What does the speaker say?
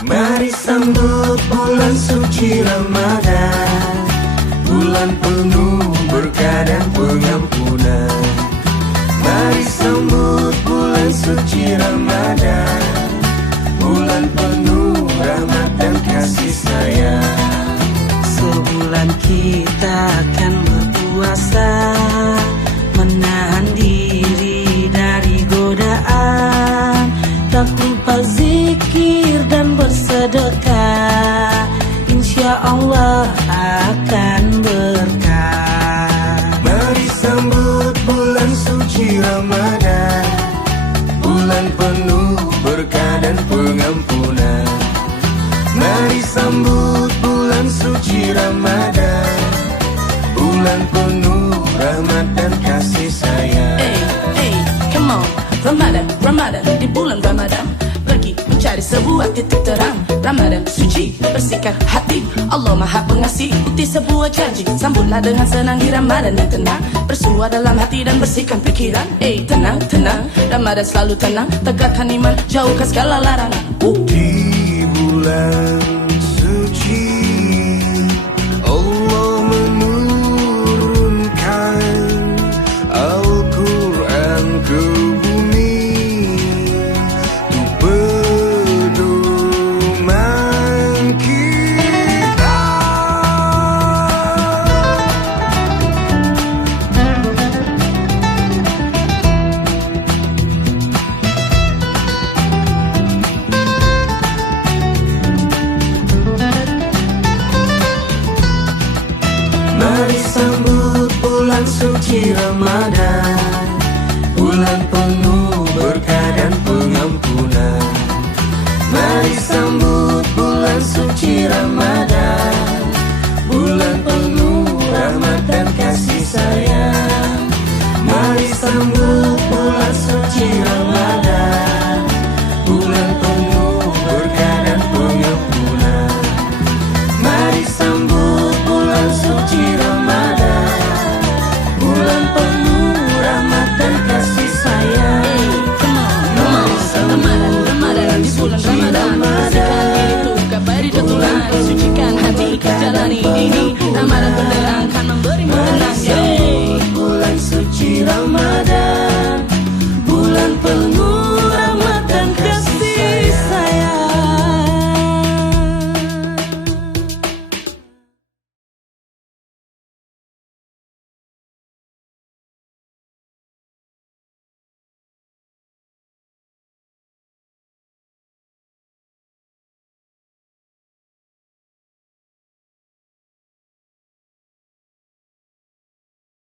Mari sambut bulan suci Ramadan, bulan penuh berkah dan pengampunan. Mari sambut bulan suci Ramadan, bulan penuh rahmat dan kasih sayang. Sebulan kita akan berpuasa, menahan diri dari godaan, tak lupa zikir dan bersedekah, insya Allah akan berkah. Mari sambut bulan suci Ramadan, bulan penuh berkah dan pengampunan. Mari sambut bulan suci Ramadan, bulan penuh rahmat dan kasih sayang. Hey, come on, Ramadan, di bulan Ramadan pergi mencari sebuah titik terang. Ramadan suci, bersihkan hati, Allah Maha Pengasih, bukti sebuah janji. Sambutlah dengan senang di Ramadan yang tenang, bersua dalam hati dan bersihkan pikiran. Tenang, Ramadan selalu tenang, tegakkan iman, jauhkan segala larangan. Di bulan suci Allah menurunkan Al-Quran ke bumi, untuk pedoman kita. Mari sambut bulan suci Ramadan, bulan penuh berkah dan pengampunan. Mari sambut bulan suci Ramadan,